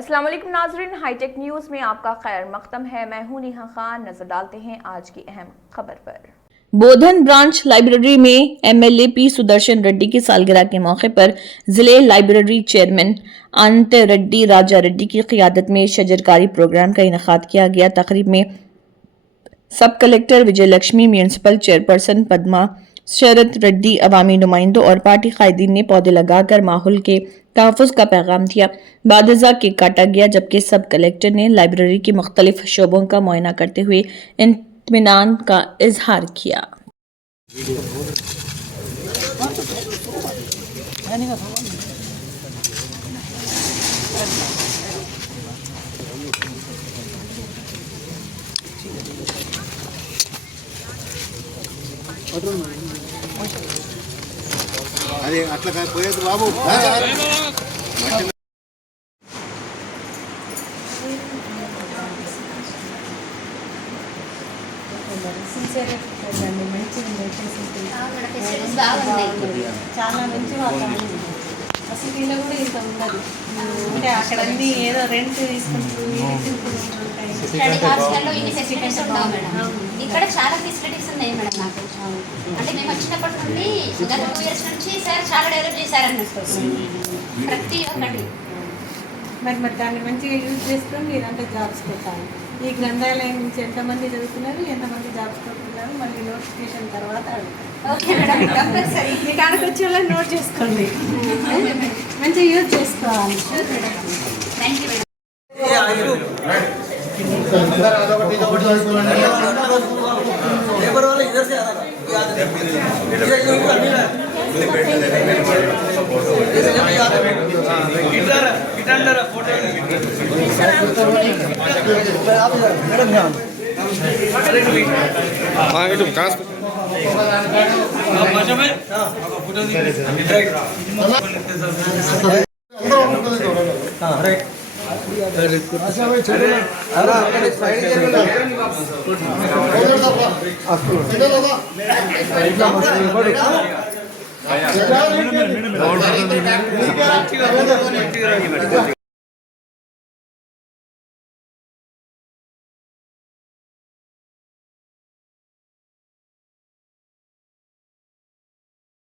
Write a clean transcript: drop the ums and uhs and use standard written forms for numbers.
अस्सलाम वालेकुम नाज़रीन, हाईटेक न्यूज़ में आपका खैर मकदम है। मैं हूं नेहा खान। नजर डालते हैं आज की अहम खबर पर। बोधन ब्रांच लाइब्रेरी में एमएलए पी सुदर्शन रेड्डी की सालगिरह के मौके पर जिले लाइब्रेरी चेयरमैन अनंत रेड्डी राजा रेड्डी की क़ियादत में शजरकारी प्रोग्राम का इनेकाद किया गया। तकरीब में सब कलेक्टर विजय लक्ष्मी, म्यूनिसिपल चेयरपर्सन पद्मा शरद रेड्डी, अवामी नुमाइंदों और पार्टी कायदीन ने पौधे लगाकर माहौल के तहफ़्फ़ुज़ का पैगाम दिया। बादजा केक काटा गया, जबकि सब कलेक्टर ने लाइब्रेरी के मुख्तलिफ शोबों का मुआयना करते हुए इत्मीनान का इजहार किया। అదే అట్లా పోయేది బాబు. చాలా మంచి వాతావరణం. అసలు ఇలా కూడా ఇంత ఉన్నది అంటే అక్కడ అన్ని ఏదో రెంట్ తీసుకుంటారు. ఇక్కడ చాలా ఫెసిలిటీస్ ఉన్నాయి మేడం. నాకు అంటే మేము వచ్చినప్పటి నుండి గత 2 years నుంచి సార్ చాలా డెవలప్ చేశారన్నట్టు ప్రతి ఒక్కటి. మరి దాన్ని మంచిగా యూజ్ చేసుకొని మీరంతా జాబ్స్ పెట్టాలి. ఈ గ్రంథాలయం నుంచి ఎంతమంది చదువుతున్నారు, ఎంతమంది జాబ్స్ కొట్టుకున్నారు, మళ్ళీ నోటిఫికేషన్ తర్వాత ఓకే మేడం, కంపల్సరీ మీ కాడకు వచ్చే వాళ్ళని నోట్ చేసుకోండి, మంచిగా యూజ్ చేసుకోవాలి. Thank you madam. రైట్